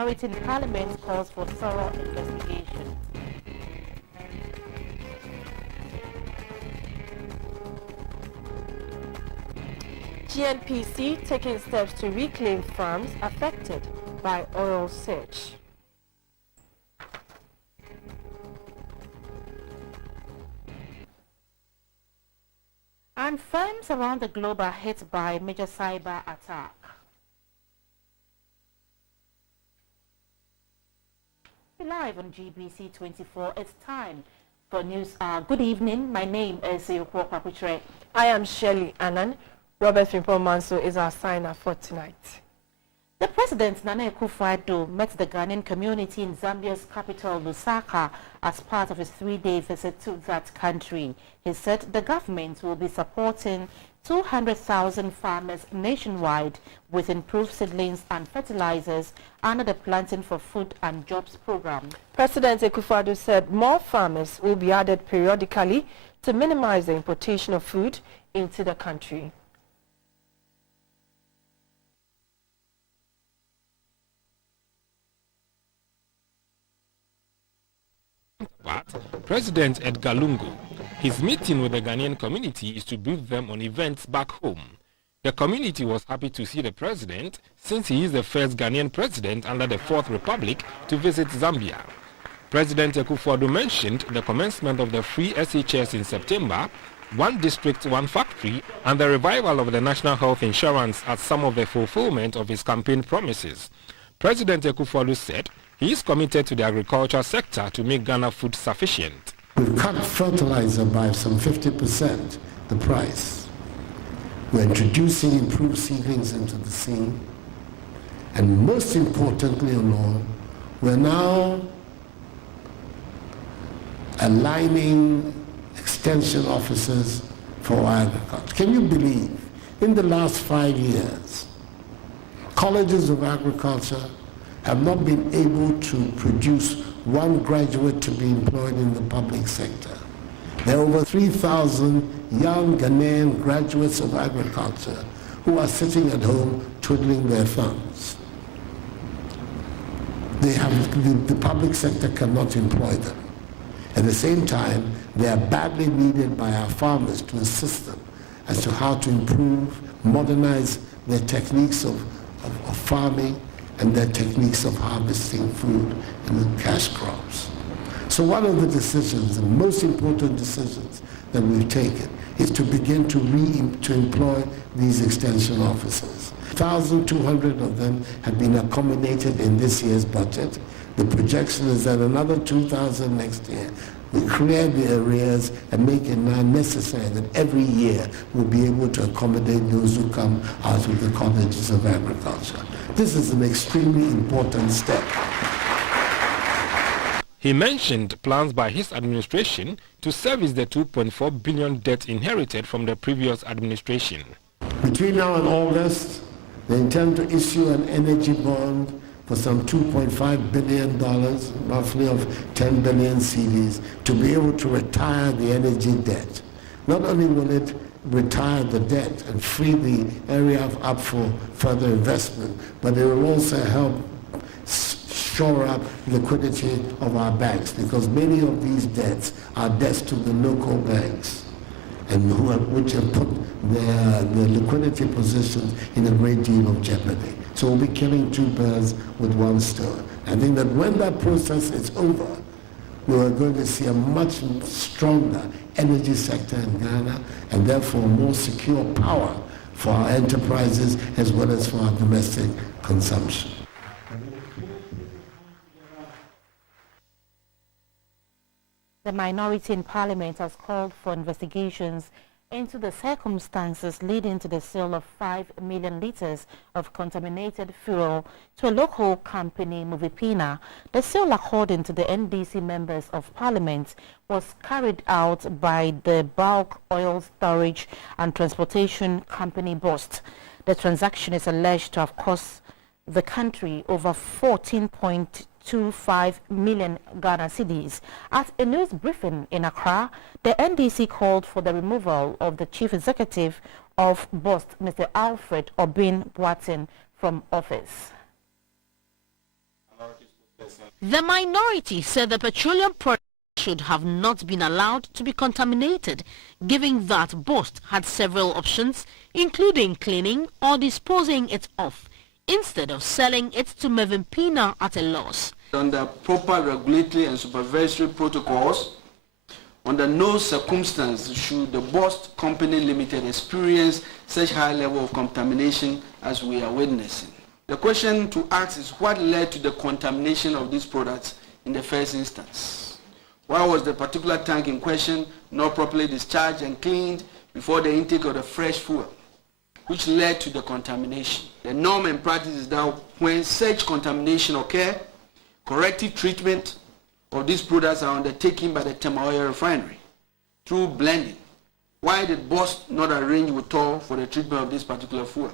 minority in Parliament calls for thorough investigation. GNPC taking steps to reclaim farms affected by oil search. And firms around the globe are hit by major cyber attack. Live on GBC24, it's time for news. Good evening. My name is Yoko Paputre. I am Shirley Annan. Robert Manso is our signer for tonight. The President, Nana Akufo-Addo, met the Ghanaian community in Zambia's capital, Lusaka, as part of his 3-day visit to that country. He said the government will be supporting 200,000 farmers nationwide with improved seedlings and fertilizers under the Planting for Food and Jobs program. President Akufo-Addo said more farmers will be added periodically to minimize the importation of food into the country. President Edgar Lungu. His meeting with the Ghanaian community is to brief them on events back home. The community was happy to see the president since he is the first Ghanaian president under the Fourth Republic to visit Zambia. President Akufo-Addo mentioned the commencement of the free SHS in September, one district, one factory, and the revival of the national health insurance as some of the fulfillment of his campaign promises. President Akufo-Addo said he is committed to the agriculture sector to make Ghana food sufficient. We've cut fertilizer by some 50%, the price. We're introducing improved seedlings into the scene. And most importantly of all, we're now aligning extension officers for agriculture. Can you believe, in the last 5 years, colleges of agriculture have not been able to produce one graduate to be employed in the public sector. There are over 3,000 young Ghanaian graduates of agriculture who are sitting at home twiddling their thumbs. The public sector cannot employ them. At the same time, they are badly needed by our farmers to assist them as to how to improve, modernize their techniques of farming and their techniques of harvesting food and cash crops. So one of the decisions, the most important decisions that we've taken, is to begin to employ these extension officers. 1,200 of them have been accommodated in this year's budget. The projection is that another 2,000 next year. We clear the arrears and make it now necessary that every year we'll be able to accommodate those who come out of the colleges of agriculture. This is an extremely important step. He mentioned plans by his administration to service the 2.4 billion debt inherited from the previous administration. Between now and August, they intend to issue an energy bond for some $2.5 billion, roughly of 10 billion cedis, to be able to retire the energy debt. Not only will it retire the debt and free the area up for further investment, but it will also help shore up liquidity of our banks, because many of these debts are debts to the local banks, and which have put their liquidity positions in a great deal of jeopardy. So we'll be killing two birds with one stone. I think that when that process is over, we are going to see a much stronger energy sector in Ghana, and therefore more secure power for our enterprises as well as for our domestic consumption. The minority in Parliament has called for investigations into the circumstances leading to the sale of 5 million litres of contaminated fuel to a local company, Movipina. The sale, according to the NDC members of Parliament, was carried out by the bulk oil storage and transportation company BOST. The transaction is alleged to have cost the country over 14.25 million Ghana cedis. At a news briefing in Accra, the NDC called for the removal of the chief executive of BOST, Mr. Alfred Obin Boateng, from office. The minority said the petroleum product should have not been allowed to be contaminated, given that Bost had several options, including cleaning or disposing it off, instead of selling it to Mevempina at a loss. Under proper regulatory and supervisory protocols, under no circumstance should the Bost Company Limited experience such high level of contamination as we are witnessing. The question to ask is what led to the contamination of these products in the first instance? Why was the particular tank in question not properly discharged and cleaned before the intake of the fresh fuel, which led to the contamination? The norm and practice is that when such contamination occurs, corrective treatment of these products are undertaken by the Tema refinery through blending. Why did Bost not arrange with Tor for the treatment of this particular fuel?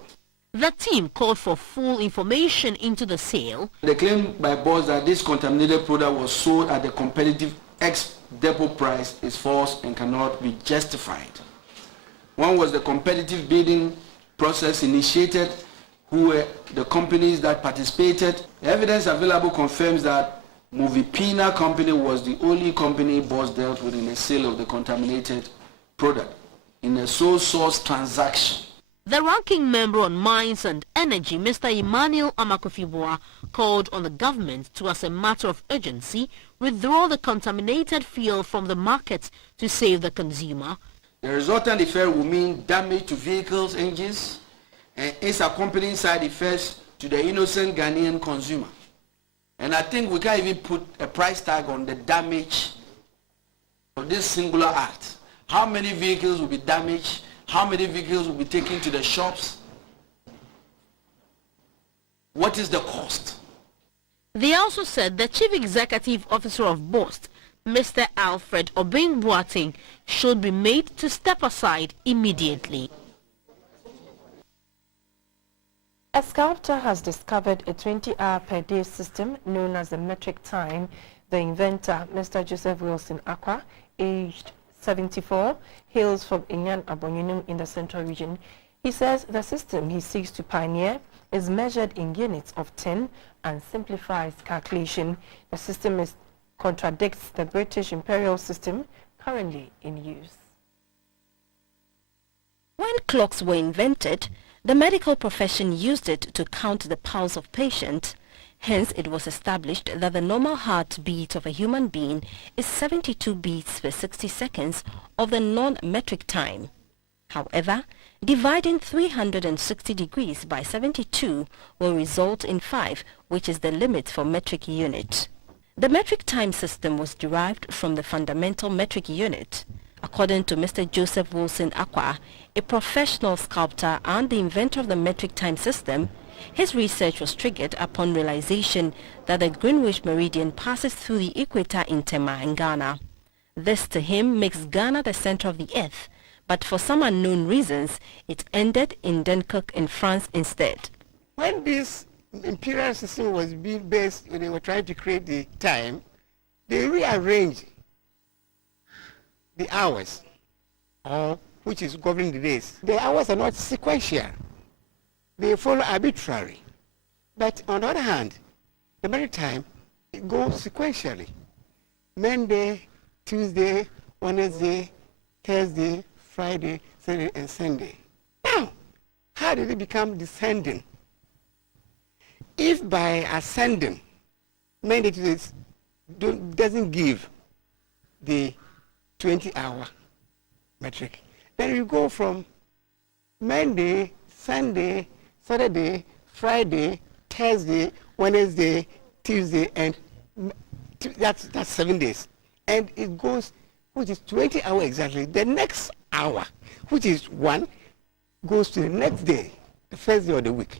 The team called for full information into the sale. The claim by Bost that this contaminated product was sold at the competitive ex-depot price is false and cannot be justified. One was the competitive bidding process initiated, who were the companies that participated. The evidence available confirms that Movipina Company was the only company Bost dealt with in the sale of the contaminated product in a sole source transaction. The ranking member on Mines and Energy, Mr. Emmanuel Amakofibua, called on the government to, as a matter of urgency, withdraw the contaminated fuel from the market to save the consumer. The resultant effect will mean damage to vehicles' engines and its accompanying side effects to the innocent Ghanaian consumer. And I think we can't even put a price tag on the damage of this singular act. How many vehicles will be damaged? How many vehicles will be taken to the shops? What is the cost? They also said the Chief Executive Officer of Bost, Mr. Alfred Obeng Boateng, should be made to step aside immediately. A sculptor has discovered a 20-hour per day system known as the metric time. The inventor, Mr. Joseph Wilson Akwa, aged 74, hails from Inyan Abonyinum in the Central Region. He says the system he seeks to pioneer is measured in units of 10 and simplifies calculation. The system contradicts the British imperial system currently in use. When clocks were invented, the medical profession used it to count the pulse of patients. Hence, it was established that the normal heartbeat of a human being is 72 beats per 60 seconds of the non-metric time. However, dividing 360 degrees by 72 will result in 5, which is the limit for metric unit. The metric time system was derived from the fundamental metric unit. According to Mr. Joseph Wilson Akwa, a professional sculptor and the inventor of the metric time system, his research was triggered upon realization that the Greenwich meridian passes through the equator in Tema in Ghana. This to him makes Ghana the center of the earth, but for some unknown reasons, it ended in Dunkirk in France instead. When this imperial system was being based, when they were trying to create the time, they rearranged the hours, or which is governing the days. The hours are not sequential. They follow arbitrary. But on the other hand, the metric time, it goes sequentially. Monday, Tuesday, Wednesday, Thursday, Friday, Saturday, and Sunday. Now, how did it become descending? If by ascending, Monday, Tuesday doesn't give the 20-hour metric, then you go from Monday, Sunday, Saturday, Friday, Thursday, Wednesday, Tuesday, and that's 7 days. And it goes, which is 20 hours exactly. The next hour, which is 1, goes to the next day, the first day of the week.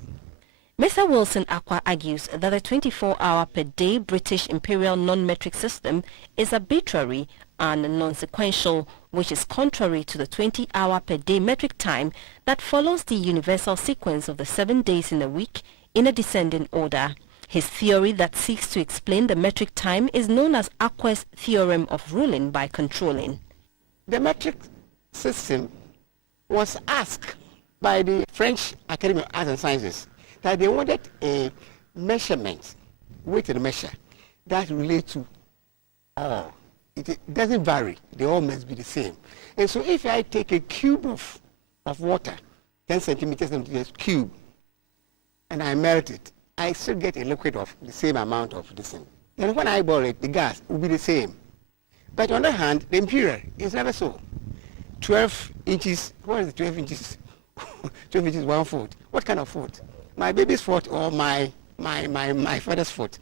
Mr. Wilson Akwa argues that the 24-hour per day British imperial non-metric system is arbitrary and non-sequential, which is contrary to the 20-hour per day metric time that follows the universal sequence of the 7 days in a week in a descending order. His theory that seeks to explain the metric time is known as Akwa's theorem of ruling by controlling. The metric system was asked by the French Academy of Arts and Sciences that they wanted a measurement, weighted measure, that relate to all. It doesn't vary. They all must be the same. And so if I take a cube of water, 10 centimeters cube, and I melt it, I still get a liquid of the same amount of this thing. Then when I boil it, the gas will be the same. But on the other hand, the imperial is never so. 12 inches, what is 12 inches? 12 inches, 1 foot. What kind of foot? My baby's foot or my father's foot?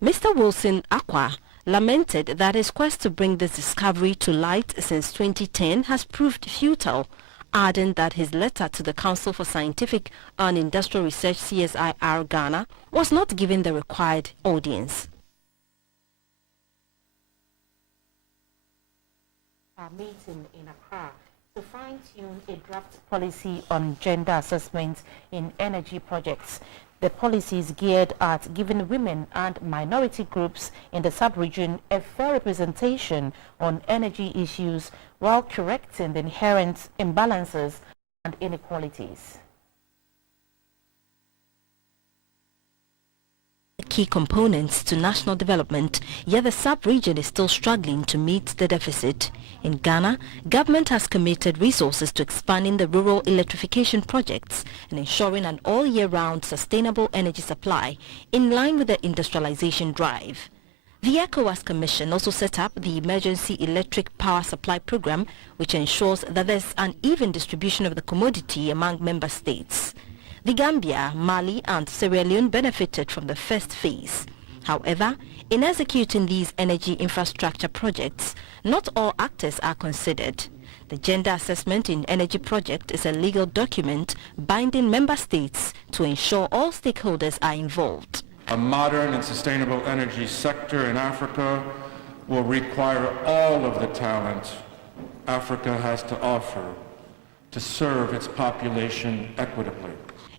Mr. Wilson Akwa lamented that his quest to bring this discovery to light since 2010 has proved futile, adding that his letter to the Council for Scientific and Industrial Research CSIR Ghana was not given the required audience. A meeting in Accra to fine-tune a draft policy on gender assessment in energy projects. The policy is geared at giving women and minority groups in the sub-region a fair representation on energy issues while correcting the inherent imbalances and inequalities. Key components to national development, yet the sub-region is still struggling to meet the deficit. In Ghana, government has committed resources to expanding the rural electrification projects and ensuring an all-year-round sustainable energy supply in line with the industrialization drive. The ECOWAS Commission also set up the Emergency Electric Power Supply Program, which ensures that there's an even distribution of the commodity among member states. The Gambia, Mali and Sierra Leone benefited from the first phase. However, in executing these energy infrastructure projects, not all actors are considered. The gender assessment in energy project is a legal document binding member states to ensure all stakeholders are involved. A modern and sustainable energy sector in Africa will require all of the talent Africa has to offer to serve its population equitably.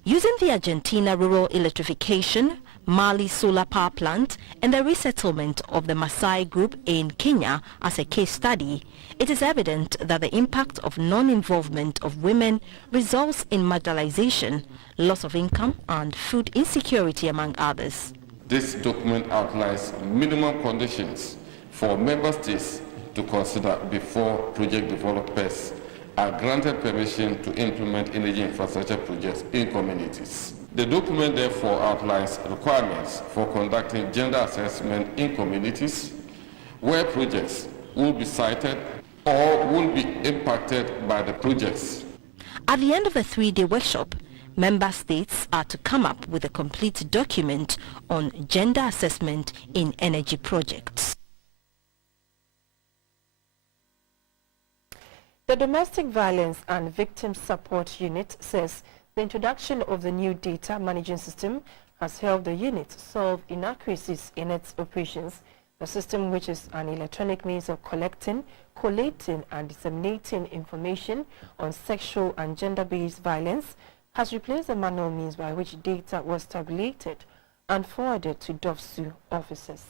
Using the Argentina rural electrification, Mali solar power plant and the resettlement of the Maasai group in Kenya as a case study, it is evident that the impact of non-involvement of women results in marginalization, loss of income and food insecurity among others. This document outlines minimum conditions for member states to consider before project developers are granted permission to implement energy infrastructure projects in communities. The document therefore outlines requirements for conducting gender assessment in communities where projects will be cited or will be impacted by the projects. At the end of the 3-day workshop, member states are to come up with a complete document on gender assessment in energy projects. The Domestic Violence and Victim Support Unit says the introduction of the new data management system has helped the unit solve inaccuracies in its operations. The system, which is an electronic means of collecting, collating and disseminating information on sexual and gender-based violence, has replaced the manual means by which data was tabulated and forwarded to DOVSU officers.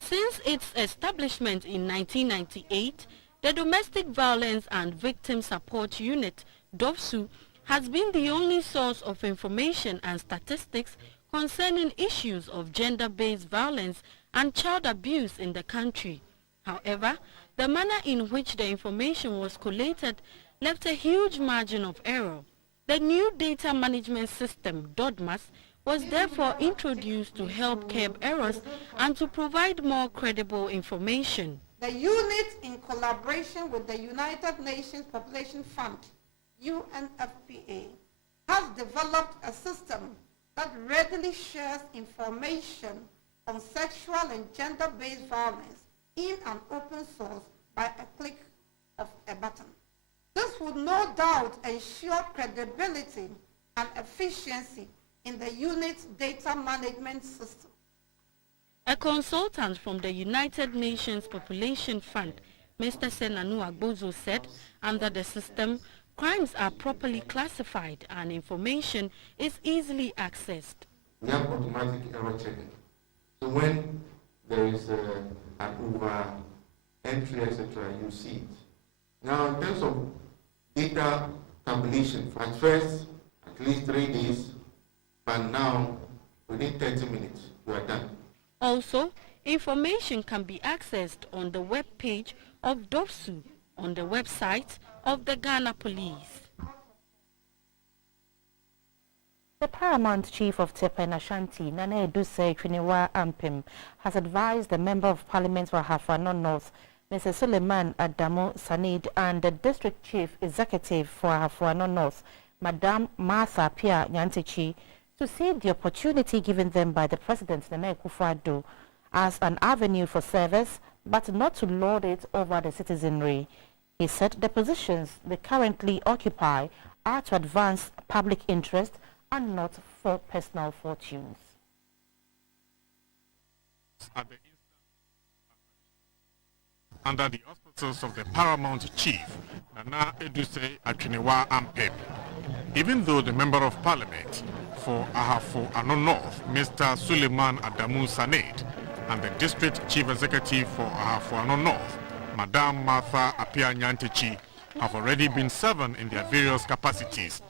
Since its establishment in 1998, the Domestic Violence and Victim Support Unit, DOVSU, has been the only source of information and statistics concerning issues of gender-based violence and child abuse in the country. However, the manner in which the information was collated left a huge margin of error. The new data management system, DODMAS, was therefore introduced to help curb errors and to provide more credible information. The unit, in collaboration with the United Nations Population Fund, UNFPA, has developed a system that readily shares information on sexual and gender-based violence in an open source by a click of a button. This would no doubt ensure credibility and efficiency in the unit's data management system. A consultant from the United Nations Population Fund, Mr. Senanu Agbozo, said under the system, crimes are properly classified and information is easily accessed. We have automatic error checking. So when there is an over entry, etc., you see it. Now, in terms of data tabulation, at first, at least 3 days, but now Within 30 minutes, we are done. Also, information can be accessed on the web page of DOFSU on the website of the Ghana Police. The Paramount Chief of Tepa and Ashanti, Nana Eduse Triniwa Ampim, has advised the Member of Parliament for Ahafo North, Mr. Suleiman Adamu Sanid, and the District Chief Executive for Ahafo North, Madam Martha Pia Nyantechi, to see the opportunity given them by the President, Nana Akufo-Addo, as an avenue for service, but not to lord it over the citizenry. He said the positions they currently occupy are to advance public interest and not for personal fortunes. Under the auspices of the Paramount Chief, Nana Eduse Triniwa Ampim, even though the Member of Parliament for Ahafo North, Mr. Suleiman Adamu Sanid, and the District Chief Executive for Ahafo North, Madam Martha Apia Nyantechi, have already been serving in their various capacities,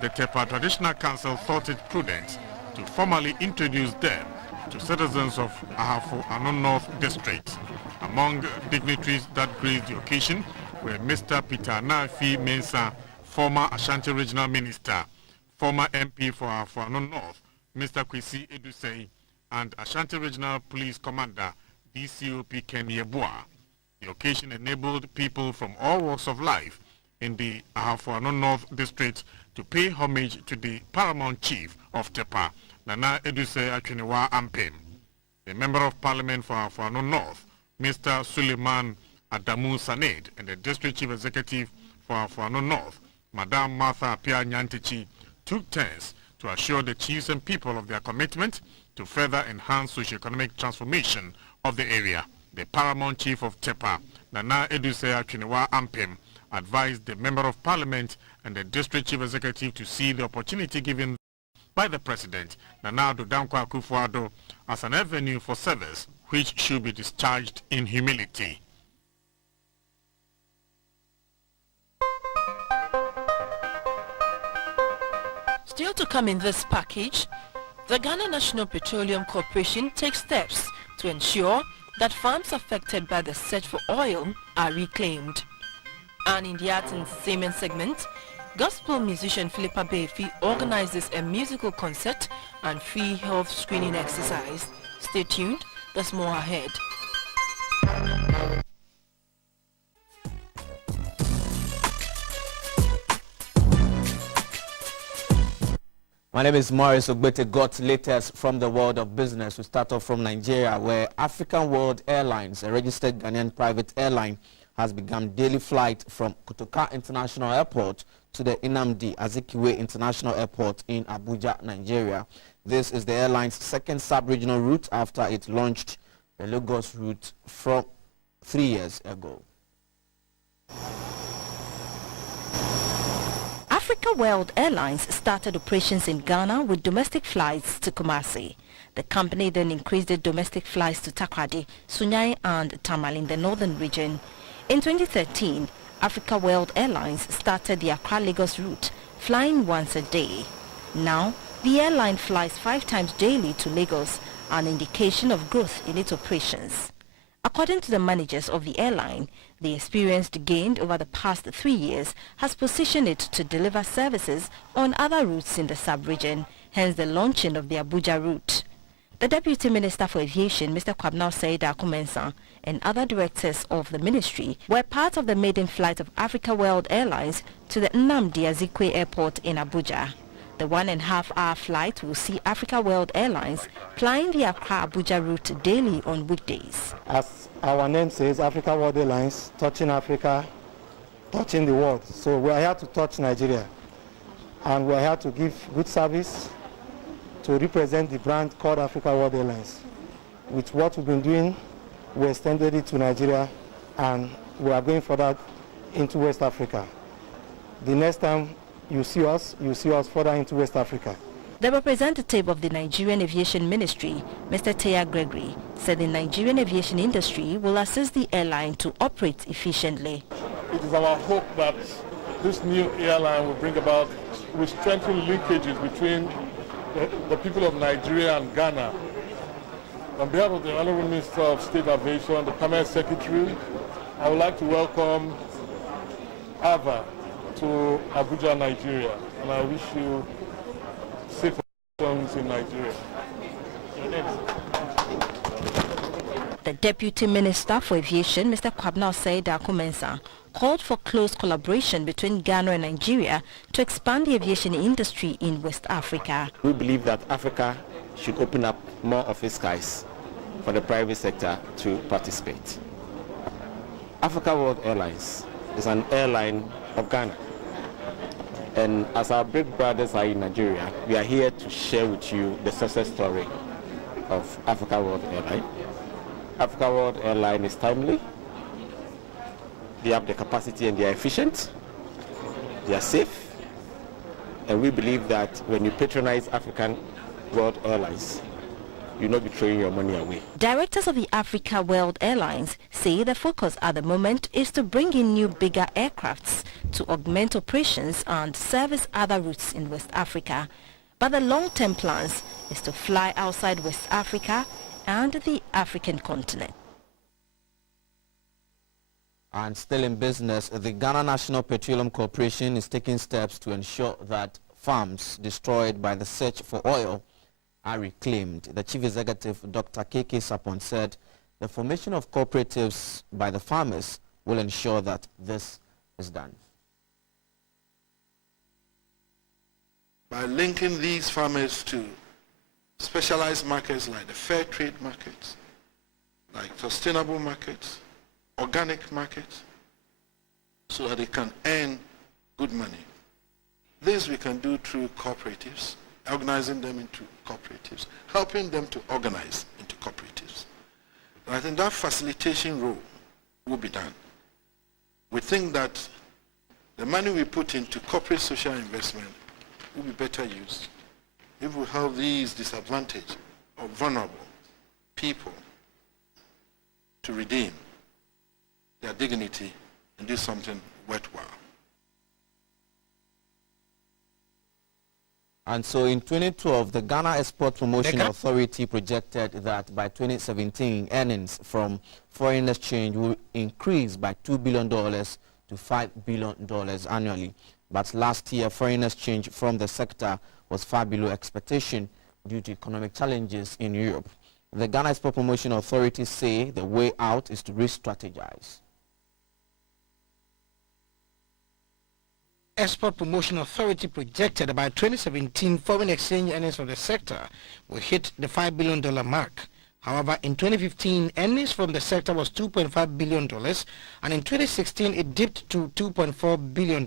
the Tepa Traditional Council thought it prudent to formally introduce them to citizens of Ahafo North District. Among dignitaries that graced the occasion were Mr. Peter Nafi Mensah, former Ashanti Regional Minister, former MP for Ahafo North, Mr. Kwesi Edusei, and Ashanti Regional Police Commander, DCOP Ken Yeboah. The occasion enabled people from all walks of life in the Ahafo North District to pay homage to the Paramount Chief of Tepa, Nana Eduse Triniwa Ampim. The Member of Parliament for Ahafo North, Mr. Suleiman Adamu Sanid, and the District Chief Executive for Ahafo North, Madam Martha Apia Nyantechi, took turns to assure the chiefs and people of their commitment to further enhance socio-economic transformation of the area. The Paramount Chief of Tepa, Nana Eduse Triniwa Ampim, advised the Member of Parliament and the District Chief Executive to see the opportunity given by the President, Nana Dankwa Akufo-Addo, as an avenue for service which should be discharged in humility. Still to come in this package, the Ghana National Petroleum Corporation takes steps to ensure that farms affected by the search for oil are reclaimed. And in the Arts and Entertainment segment, gospel musician Philippa Befi organizes a musical concert and free health screening exercise. Stay tuned, there's more ahead. My name is Morris Ogbete. Got latest from the world of business. We start off from Nigeria, where African World Airlines, a registered Ghanaian private airline, has begun daily flight from Kotoka International Airport to the Nnamdi Azikiwe International Airport in Abuja, Nigeria. This is the airline's second sub-regional route after it launched the Lagos route from 3 years ago. Africa World Airlines started operations in Ghana with domestic flights to Kumasi. The company then increased its domestic flights to Takoradi, Sunyani and Tamale in the northern region. In 2013, Africa World Airlines started the Accra-Lagos route, flying once a day. Now, the airline flies 5 times daily to Lagos, an indication of growth in its operations. According to the managers of the airline, the experience gained over the past 3 years has positioned it to deliver services on other routes in the sub-region, hence the launching of the Abuja route. The Deputy Minister for Aviation, Mr. Kwabena Saida Akumensa, and other directors of the ministry were part of the maiden flight of Africa World Airlines to the Nnamdi Azikiwe Airport in Abuja. The 1.5-hour flight will see Africa World Airlines flying the Accra-Abuja route daily on weekdays. As our name says, Africa World Airlines, touching Africa, touching the world. So we are here to touch Nigeria, and we are here to give good service to represent the brand called Africa World Airlines. With what we've been doing, we extended it to Nigeria, and we are going further into West Africa. The next time you see us further into West Africa. The representative of the Nigerian Aviation Ministry, Mr. Teya Gregory, said the Nigerian aviation industry will assist the airline to operate efficiently. It is our hope that this new airline will bring about, will strengthen linkages between the people of Nigeria and Ghana. On behalf of the Honorable Minister of State Aviation, the Permanent Secretary, I would like to welcome Ava to Abuja, Nigeria, and I wish you safe operations in Nigeria. The Deputy Minister for Aviation, Mr. Kwabna Osei-Darko-Mensah, called for close collaboration between Ghana and Nigeria to expand the aviation industry in West Africa. We believe that Africa should open up more of its skies for the private sector to participate. Africa World Airlines is an airline of Ghana. And as our big brothers are in Nigeria, we are here to share with you the success story of Africa World Airline. Africa World Airline is timely. They have the capacity and they are efficient. They are safe. And we believe that when you patronize African World Airlines, you'll not be throwing your money away. Directors of the Africa World Airlines say the focus at the moment is to bring in new bigger aircrafts to augment operations and service other routes in West Africa. But the long-term plans is to fly outside West Africa and the African continent. And still in business, the Ghana National Petroleum Corporation is taking steps to ensure that farms destroyed by the search for oil are reclaimed. The Chief Executive, Dr. K.K. Sapon, said the formation of cooperatives by the farmers will ensure that this is done. By linking these farmers to specialized markets like the fair trade markets, like sustainable markets, organic markets, so that they can earn good money. This we can do through cooperatives, organizing them into cooperatives, helping them to organize into cooperatives. And I think that facilitation role will be done. We think that the money we put into corporate social investment will be better used if we help these disadvantaged or vulnerable people to redeem their dignity and do something worthwhile. And so in 2012, the Ghana Export Promotion Authority projected that by 2017, earnings from foreign exchange will increase by $2 billion to $5 billion annually. But last year, foreign exchange from the sector was far below expectation due to economic challenges in Europe. The Ghana Export Promotion Authority say the way out is to re-strategize. Export Promotion Authority projected by 2017 foreign exchange earnings for the sector will hit the $5 billion mark. However, in 2015, earnings from the sector was $2.5 billion, and in 2016 it dipped to $2.4 billion.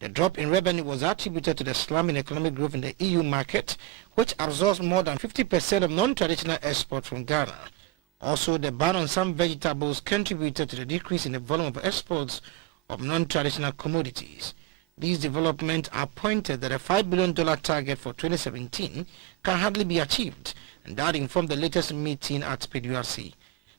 The drop in revenue was attributed to the slump in economic growth in the EU market, which absorbs more than 50% of non-traditional exports from Ghana. Also, the ban on some vegetables contributed to the decrease in the volume of exports of non-traditional commodities. These developments are pointed that a $5 billion target for 2017 can hardly be achieved, and that informed the latest meeting at PDRC.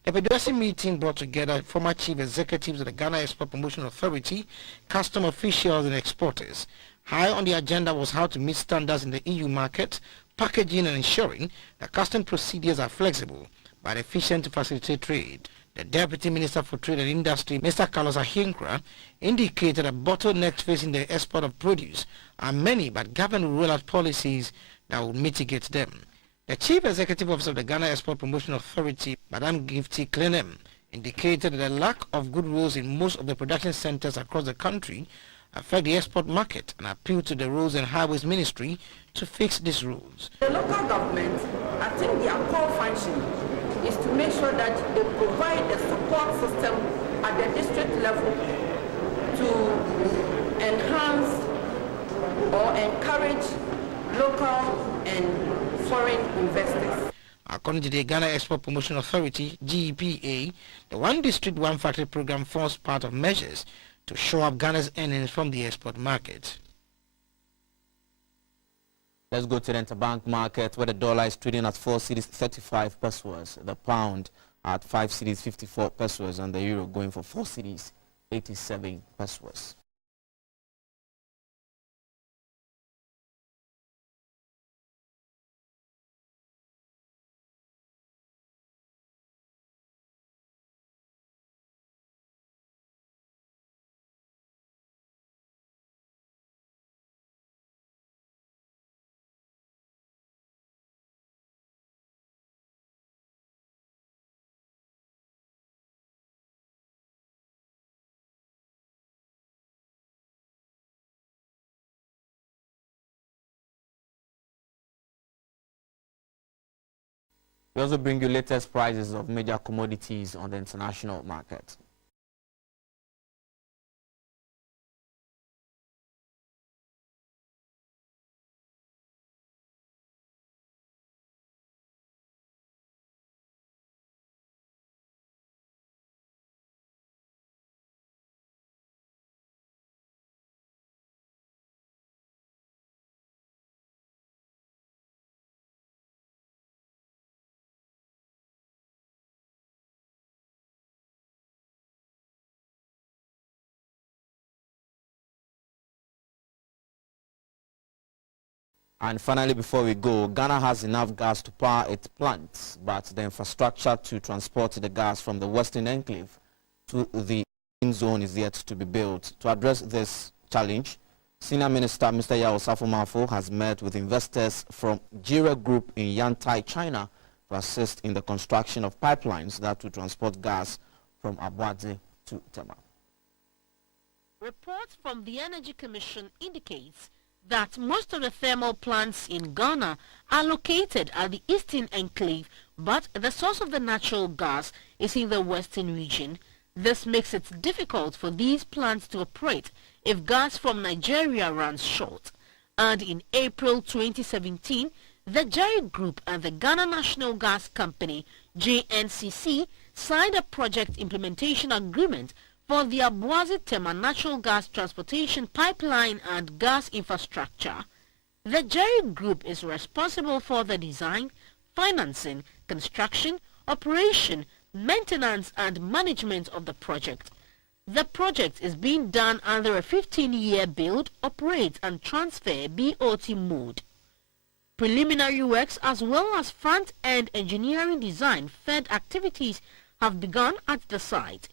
The PDRC meeting brought together former chief executives of the Ghana Export Promotion Authority, custom officials and exporters. High on the agenda was how to meet standards in the EU market, packaging and ensuring that custom procedures are flexible but efficient to facilitate trade. The Deputy Minister for Trade and Industry, Mr. Carlos Ahinkra, indicated that bottlenecks facing the export of produce are many, but government will roll out policies that will mitigate them. The Chief Executive Officer of the Ghana Export Promotion Authority, Madam Gifty Klenem, indicated that the lack of good roads in most of the production centers across the country affect the export market and appealed to the Roads and Highways Ministry to fix these roads. The local government, I think their core function is to make sure that they provide a support system at the district level to enhance or encourage local and foreign investors. According to the Ghana Export Promotion Authority, GEPA, the One District, One Factory program forms part of measures to show up Ghana's earnings from the export market. Let's go to the interbank market where the dollar is trading at 4 cedis 35 pesos, the pound at 5 cedis 54 pesos, and the euro going for 4 cedis 87 pesos. We also bring you latest prices of major commodities on the international market. And finally, before we go, Ghana has enough gas to power its plants, but the infrastructure to transport the gas from the Western Enclave to the zone is yet to be built. To address this challenge, Senior Minister Mr. Yao Safo-Mafo has met with investors from Jira Group in Yantai, China, to assist in the construction of pipelines that will transport gas from Abuadze to Tema. Reports from the Energy Commission indicates that most of the thermal plants in Ghana are located at the Eastern Enclave, but the source of the natural gas is in the Western region. This makes it difficult for these plants to operate if gas from Nigeria runs short. And in April 2017, the Jerry Group and the Ghana National Gas Company, JNCC, signed a project implementation agreement for the Abuadze-Tema natural gas transportation pipeline and gas infrastructure. The Jerry Group is responsible for the design, financing, construction, operation, maintenance and management of the project. The project is being done under a 15-year build, operate and transfer BOT mode. Preliminary works as well as front-end engineering design fed activities have begun at the site.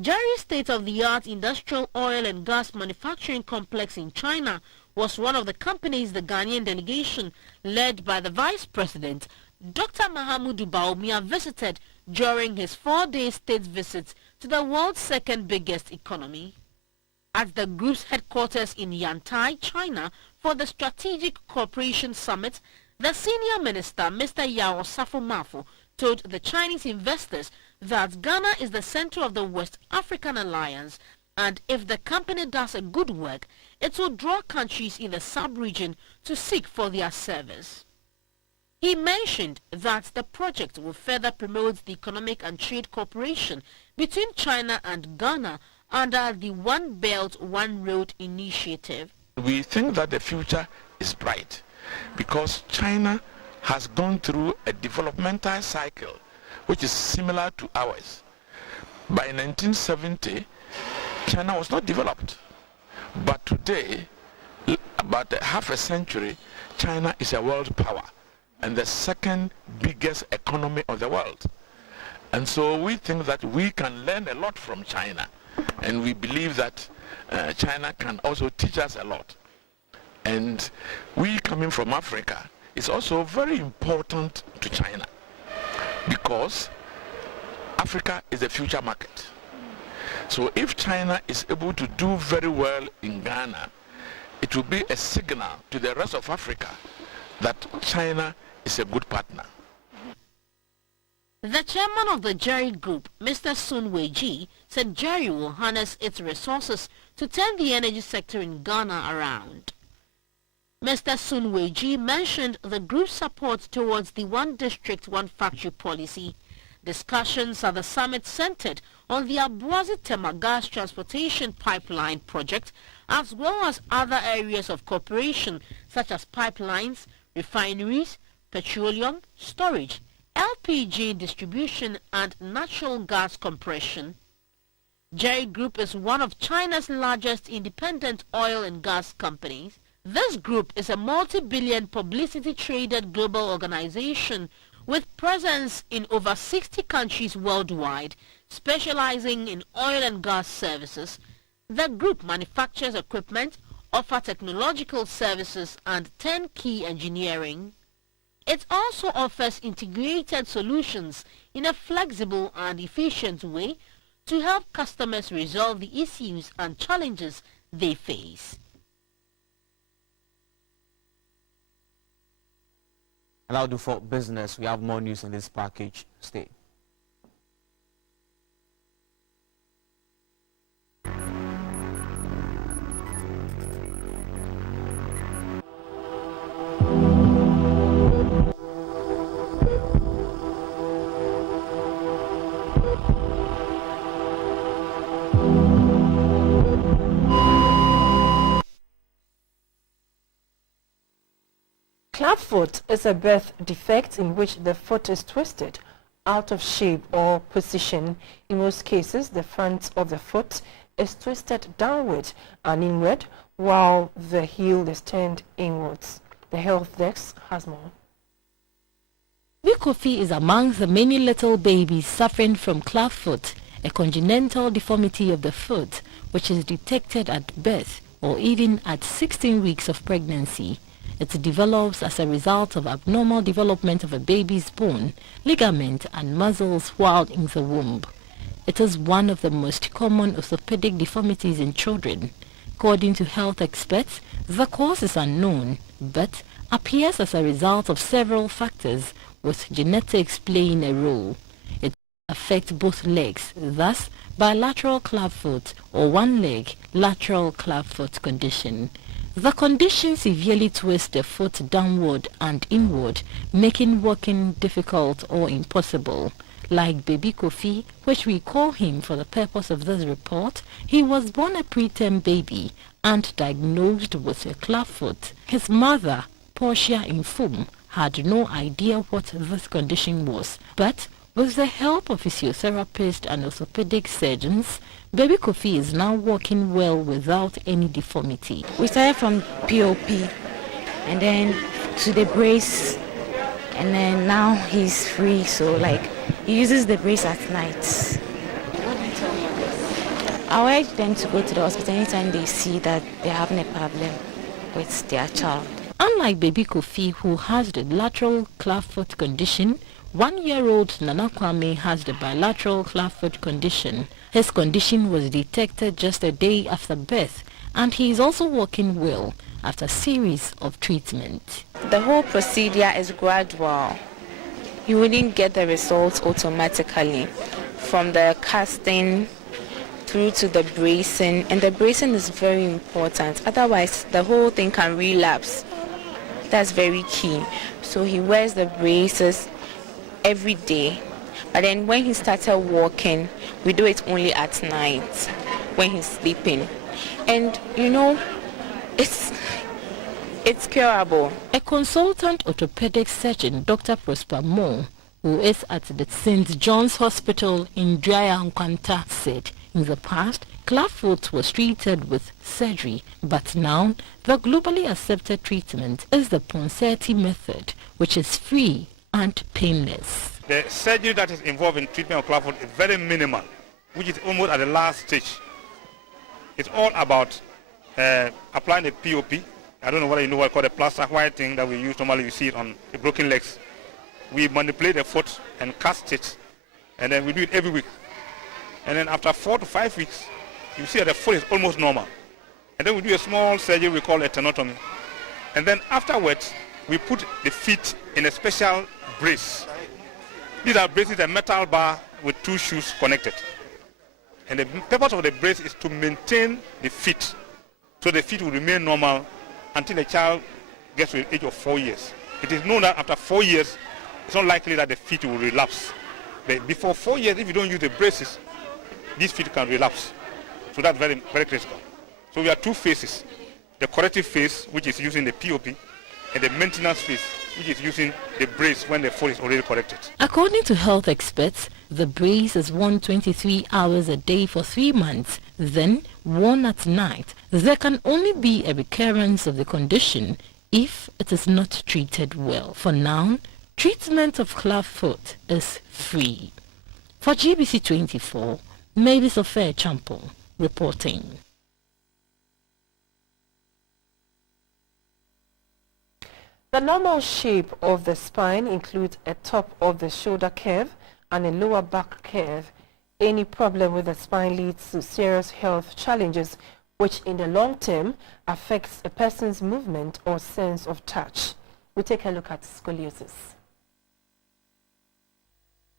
Jerry's state-of-the-art industrial oil and gas manufacturing complex in China was one of the companies the Ghanaian delegation, led by the Vice President, Dr. Mahamudu Bawumia, visited during his 4-day state visit to the world's second biggest economy. At the group's headquarters in Yantai, China, for the Strategic Cooperation Summit, the senior minister, Mr. Yao Safo-Mafo, told the Chinese investors that Ghana is the center of the West African Alliance, and if the company does a good work, it will draw countries in the sub-region to seek for their service. He mentioned that the project will further promote the economic and trade cooperation between China and Ghana under the One Belt, One Road initiative. We think that the future is bright because China has gone through a developmental cycle which is similar to ours. By 1970, China was not developed. But today, about half a century, China is a world power and the second biggest economy of the world. And so we think that we can learn a lot from China. And we believe that China can also teach us a lot. And we coming from Africa, it's also very important to China because Africa is a future market. So if China is able to do very well in Ghana, it will be a signal to the rest of Africa that China is a good partner. The chairman of the Jerry Group, Mr. Sun Weiji, said Jerry will harness its resources to turn the energy sector in Ghana around. Mr. Sun Weiji mentioned the group's support towards the One District, One Factory policy. Discussions at the summit centered on the Abuadze-Tema gas transportation pipeline project, as well as other areas of cooperation such as pipelines, refineries, petroleum, storage, LPG distribution and natural gas compression. Jerry Group is one of China's largest independent oil and gas companies. This group is a multi-billion publicity-traded global organization with presence in over 60 countries worldwide, specializing in oil and gas services. The group manufactures equipment, offers technological services and turnkey engineering. It also offers integrated solutions in a flexible and efficient way to help customers resolve the issues and challenges they face. And that'll do for business. We have more news in this package. Stay. Clubfoot is a birth defect in which the foot is twisted, out of shape or position. In most cases, the front of the foot is twisted downward and inward, while the heel is turned inwards. The health desk has more. Kofi is among the many little babies suffering from clubfoot, a congenital deformity of the foot, which is detected at birth or even at 16 weeks of pregnancy. It develops as a result of abnormal development of a baby's bone, ligament and muscles while in the womb. It is one of the most common orthopedic deformities in children. According to health experts, the cause is unknown, but appears as a result of several factors, with genetics playing a role. It affects both legs, thus bilateral clubfoot or one leg lateral clubfoot condition. The condition severely twists the foot downward and inward, making walking difficult or impossible. Like baby Kofi, which we call him for the purpose of this report, he was born a preterm baby and diagnosed with a clubfoot. His mother, Portia Infum, had no idea what this condition was, but with the help of physiotherapists and orthopedic surgeons, baby Kofi is now walking well without any deformity. We started from POP and then to the brace, and then now he's free, so like he uses the brace at night. What do you tell me about this? I urge them to go to the hospital anytime they see that they're having a problem with their child. Unlike baby Kofi, who has the lateral clubfoot condition, 1-year-old Nana Kwame has the bilateral clubfoot condition. His condition was detected just a day after birth, and he is also walking well after a series of treatment. The whole procedure is gradual. You wouldn't get the results automatically from the casting through to the bracing, and the bracing is very important. Otherwise, the whole thing can relapse. That's very key. So he wears the braces every day, but then when he started walking, we do it only at night when he's sleeping, and you know, it's curable. A consultant orthopedic surgeon, Dr. Prosper Moore, who is at the St. John's Hospital in Dryangkwanta, said in the past, clubfoot was treated with surgery, but now the globally accepted treatment is the Ponseti method, which is free and painless. The surgery that is involved in treatment of clubfoot is very minimal, which is almost at the last stage. It's all about applying the POP. I don't know whether you know what called a plaster white thing that we use normally. You see it on the broken legs. We manipulate the foot and cast it, and then we do it every week. And then after 4 to 5 weeks, you see that the foot is almost normal. And then we do a small surgery we call a tenotomy. And then afterwards, we put the feet in a special brace. These are braces, a metal bar with 2 shoes connected. And the purpose of the brace is to maintain the feet, so the feet will remain normal until the child gets to the age of 4 years. It is known that after 4 years, it's not likely that the feet will relapse. But before 4 years, if you don't use the braces, these feet can relapse. So that's very, very critical. So we have 2 phases. The corrective phase, which is using the POP, and the maintenance phase, which is using the brace when the foot is already corrected. According to health experts, the brace is worn 23 hours a day for 3 months, then worn at night. There can only be a recurrence of the condition if it is not treated well. For now, treatment of clubfoot is free. For GBC24, Mavis Ofer Champon reporting. The normal shape of the spine includes a top of the shoulder curve and a lower back curve. Any problem with the spine leads to serious health challenges, which in the long term affects a person's movement or sense of touch. We take a look at scoliosis.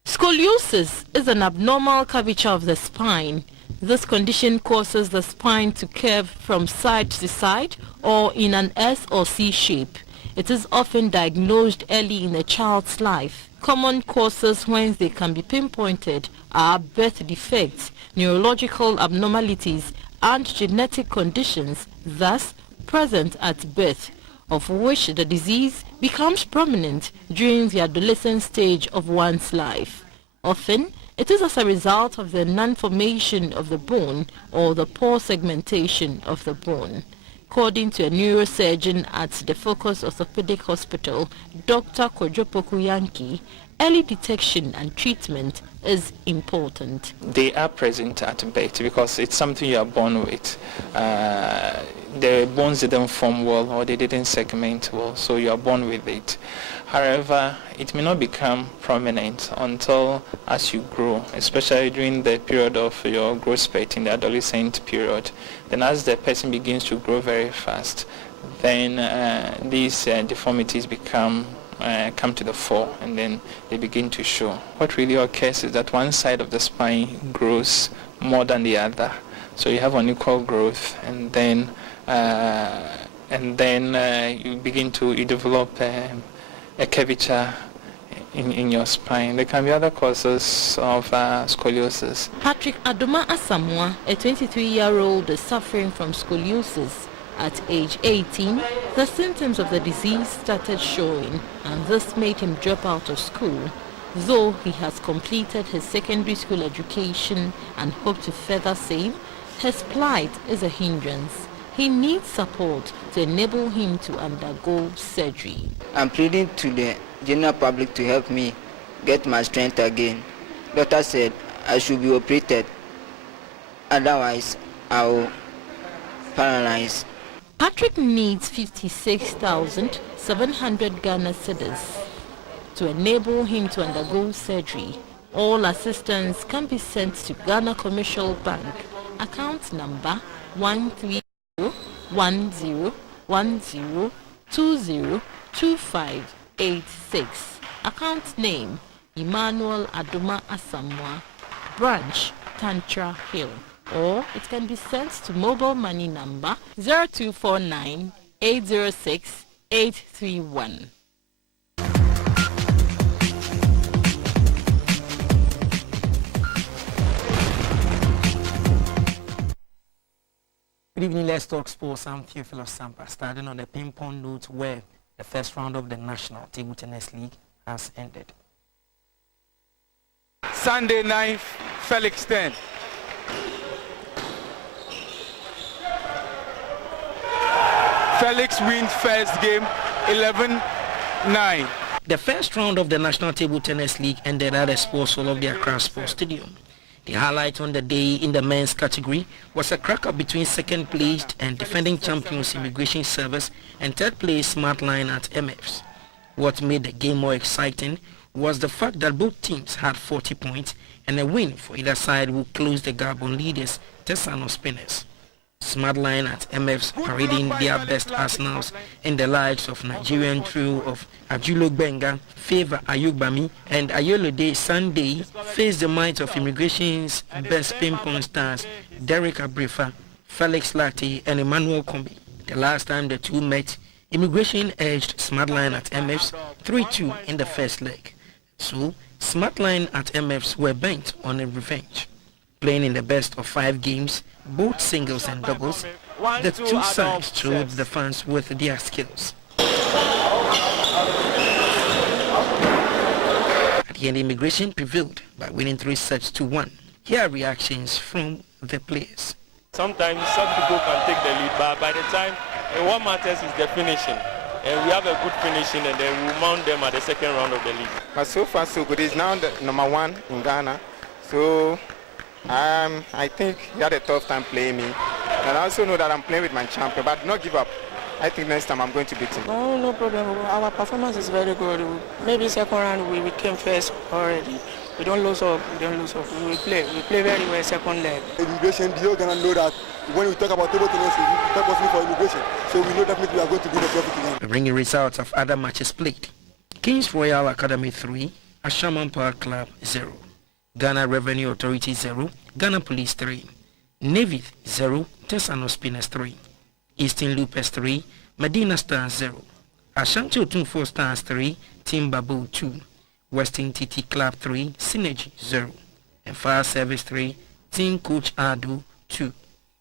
Scoliosis is an abnormal curvature of the spine. This condition causes the spine to curve from side to side or in an S or C shape. It is often diagnosed early in a child's life. Common causes whence they can be pinpointed are birth defects, neurological abnormalities, and genetic conditions, thus present at birth, of which the disease becomes prominent during the adolescent stage of one's life. Often, it is as a result of the non-formation of the bone or the poor segmentation of the bone. According to a neurosurgeon at the Focus Orthopedic Hospital, Dr. Kojopoku Yankee, early detection and treatment is important. They are present at birth because it's something you are born with. The bones didn't form well or they didn't segment well, so you are born with it. However, it may not become prominent until as you grow, especially during the period of your growth spurt in the adolescent period. Then as the person begins to grow very fast, then these deformities come to the fore and then they begin to show. What really occurs is that one side of the spine grows more than the other. So you have unequal growth and then you begin to develop a curvature in your spine. There can be other causes of scoliosis. Patrick Adoma Asamoah, a 23-year-old, is suffering from scoliosis. At age 18, the symptoms of the disease started showing, and this made him drop out of school. Though he has completed his secondary school education and hoped to further save, his plight is a hindrance. He needs support to enable him to undergo surgery. I'm pleading to the general public to help me get my strength again. Doctor said I should be operated, otherwise I will paralyze. Patrick needs 56,700 Ghana cedis to enable him to undergo surgery. All assistance can be sent to Ghana Commercial Bank, account number 13010202586, account name Emmanuel Adoma Asamoah, branch Tantra Hill, or it can be sent to mobile money number 0249 806 831. Good evening, let's talk sports. I'm Theophilus Sampa, starting on the ping-pong note where the first round of the National Table Tennis League has ended. Sunday 9th, Felix 10. Felix wins first game 11-9. The first round of the National Table Tennis League ended at the Sports Hall of the Accra Sports Stadium. The highlight on the day in the men's category was a crack-up between second placed and defending champions Immigration Service and third place Smartline at MFs. What made the game more exciting was the fact that both teams had 40 points and a win for either side would close the gap on leaders Tesano Spinners. Smartline at MFs parading their best arsenals in the likes of Nigerian trio of Ajulo Benga, Favor Ayugbami and Ayolode Sunday faced the might of Immigration's best ping-pong stars Derek Abrifa, Felix Latte and Emmanuel Kombi. The last time the two met, Immigration edged Smartline at MFs 3-2 in the first leg. So, Smartline at MFs were bent on a revenge. Playing in the best of 5 games, both singles and doubles, the two sides showed the fans with their skills. At the end, Immigration prevailed by winning 3 sets to 1. Here are reactions from the players. Sometimes some people can take the lead, but by the time, what matters is the finishing. And we have a good finishing, and then we'll mount them at the second round of the league. But so far so good. He's now the #1 in Ghana. So I think he had a tough time playing me. And I also know that I'm playing with my champion, but do not give up. I think next time I'm going to beat him. No problem. Our performance is very good. Maybe second round we came first already. We don't lose up. We play very well second leg. Immigration, the whole Ghana know that when we talk about table tennis, we purposely for immigration. So we know definitely we are going to do the trophy again. Bringing results of other matches played. Kings Royal Academy 3, Ashaman Park Club 0, Ghana Revenue Authority 0, Ghana Police 3, Navy 0, Tesano Spinners 3, Eastern Loopers 3, Medina Stars 0, Ashanti Otunfo Stars 3, Team Babu 2, Western TT Club 3, Synergy 0, and Fire Service 3, Team Coach Adu 2.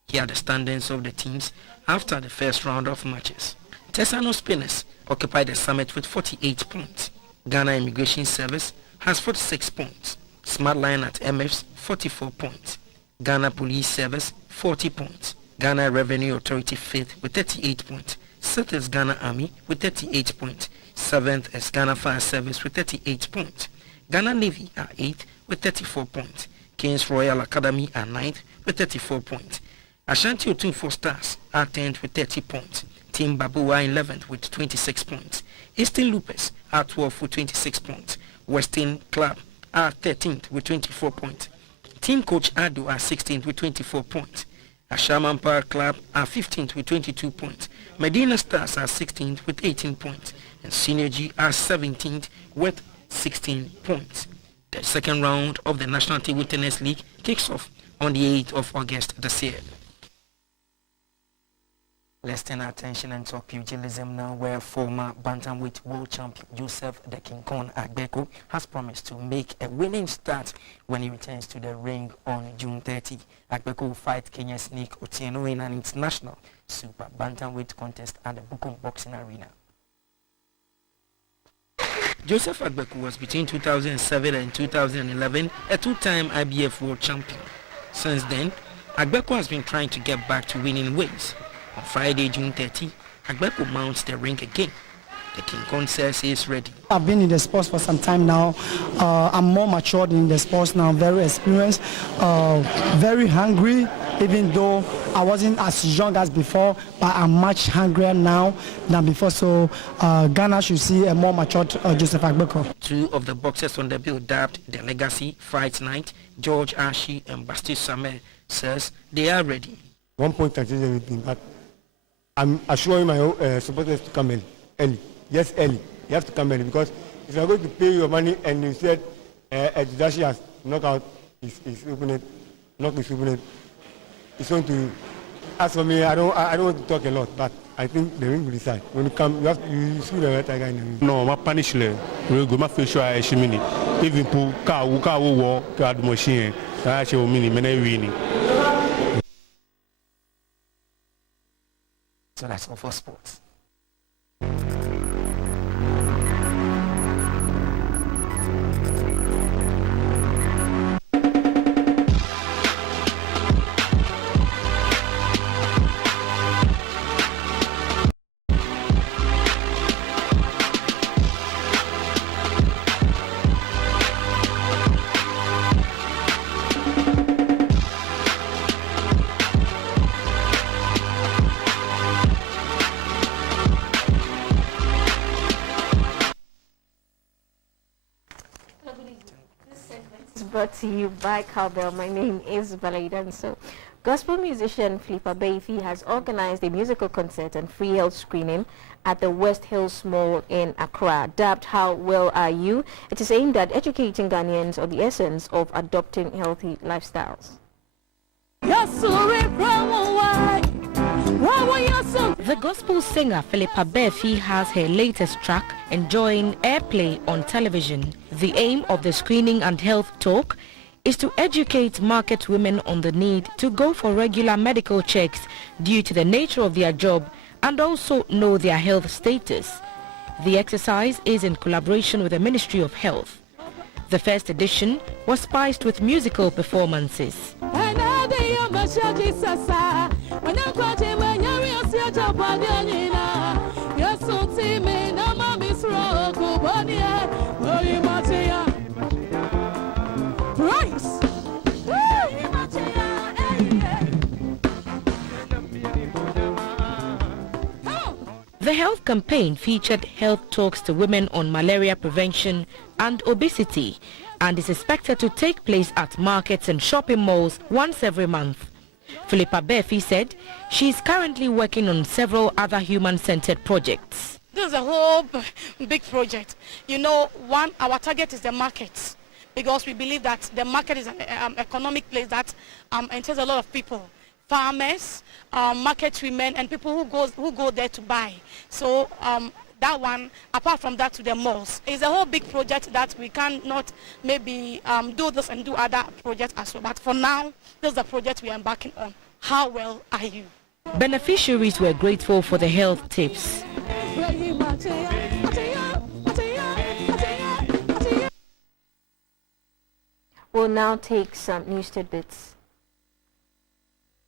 Here are the standings of the teams after the first round of matches. Tesano Spinners occupied the summit with 48 points. Ghana Immigration Service has 46 points. Smart Line at MFs 44 points. Ghana Police Service 40 points. Ghana Revenue Authority 5th with 38 points. 6th is Ghana Army with 38 points. 7th is Ghana Fire Service with 38 points. Ghana Navy are 8th with 34 points. Kings Royal Academy are 9th with 34 points. Ashanti Otunfo Stars are 10th with 30 points. Team Babu are 11th with 26 points. Eastern Loopers are 12th with 26 points. Western Club are 13th with 24 points. Team Coach Adu are 16th with 24 points. Ashaman Park Club are 15th with 22 points. Medina Stars are 16th with 18 points. And Synergy are 17th with 16 points. The second round of the National Table Tennis League kicks off on the 8th of August this year. Let's turn our attention and talk pugilism now, where former bantamweight world champion Joseph the King Kong Agbeko has promised to make a winning start when he returns to the ring on June 30. Agbeko will fight Kenya's Snake Otieno in an international super bantamweight contest at the Bukom Boxing Arena. Joseph Agbeko was between 2007 and 2011 a two-time IBF world champion. Since then, Agbeko has been trying to get back to winning ways. On Friday, June 30, Agbeko mounts the ring again. The King Kong says he is ready. I've been in the sports for some time now. I'm more matured in the sports now, very experienced, very hungry, even though I wasn't as young as before, but I'm much hungrier now than before. So Ghana should see a more matured Joseph Agbeko. Two of the boxers on the bill dubbed the Legacy Fight Night, George Ashi and Basti Samer, says they are ready. One point I change everything, but I'm assuring my supporters to come early. Yes, early. You have to come early, because if you're going to pay your money and you said Judashi has knocked out his opponent, it's going to. As for me, I don't want to talk a lot, but I think the ring will decide. When you come, you see the right guy in the ring. No, my punish le. We go my facial eshimini. Even pu ka wo ka do machine. I show mini many winning. So that's all for sports. Brought to you by Cowbell. My name is Valaidan. So, gospel musician Flipper Baithy has organized a musical concert and free health screening at the West Hills Mall in Accra. Dubbed How Well Are You? It is aimed at educating Ghanaians on the essence of adopting healthy lifestyles. The gospel singer Philippa Baithy has her latest track enjoying airplay on television. The aim of the screening and health talk is to educate market women on the need to go for regular medical checks due to the nature of their job and also know their health status. The exercise is in collaboration with the Ministry of Health. The first edition was spiced with musical performances. The health campaign featured health talks to women on malaria prevention and obesity and is expected to take place at markets and shopping malls once every month. Philippa Befi said she is currently working on several other human-centered projects. This is a whole big project. You know, our target is the markets, because we believe that the market is an economic place that entails a lot of people. Farmers, market women, and people who go there to buy. So that one, apart from that, to the malls, is a whole big project that we cannot maybe do this and do other projects as well. But for now, this is the project we are embarking on. How well are you? Beneficiaries were grateful for the health tips. We'll now take some news tidbits.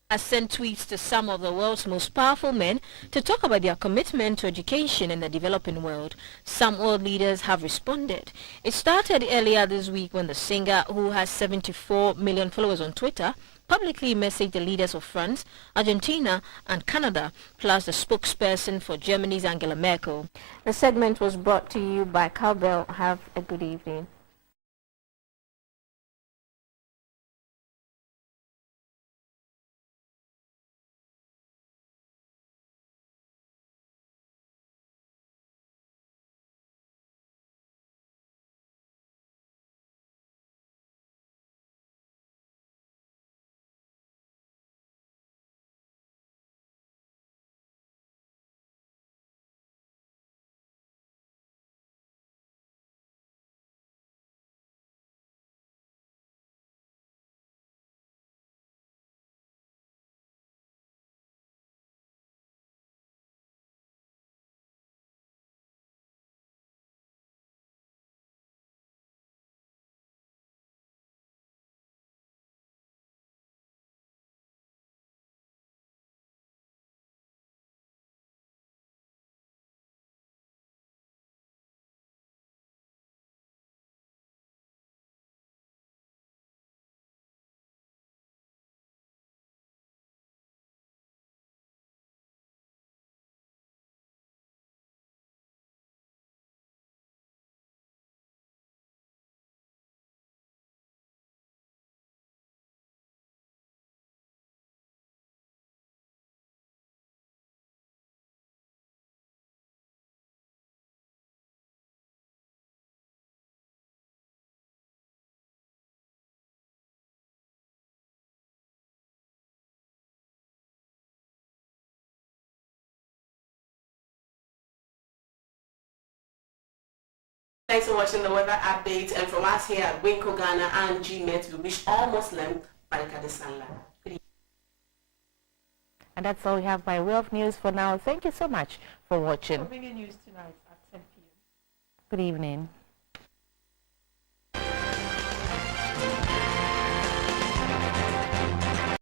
Has sent tweets to some of the world's most powerful men to talk about their commitment to education in the developing world. Some world leaders have responded. It started earlier this week when the singer, who has 74 million followers on Twitter, publicly messaged the leaders of France, Argentina and Canada, plus the spokesperson for Germany's Angela Merkel. The segment was brought to you by Cowbell. Have a good evening. Thanks for watching the weather update, and from us here at Winco Ghana and GMET, we wish all Muslims Baraka de Sallah. And that's all we have by way of news for now. Thank you so much for watching. Bringing news tonight at 10 p.m. Good evening.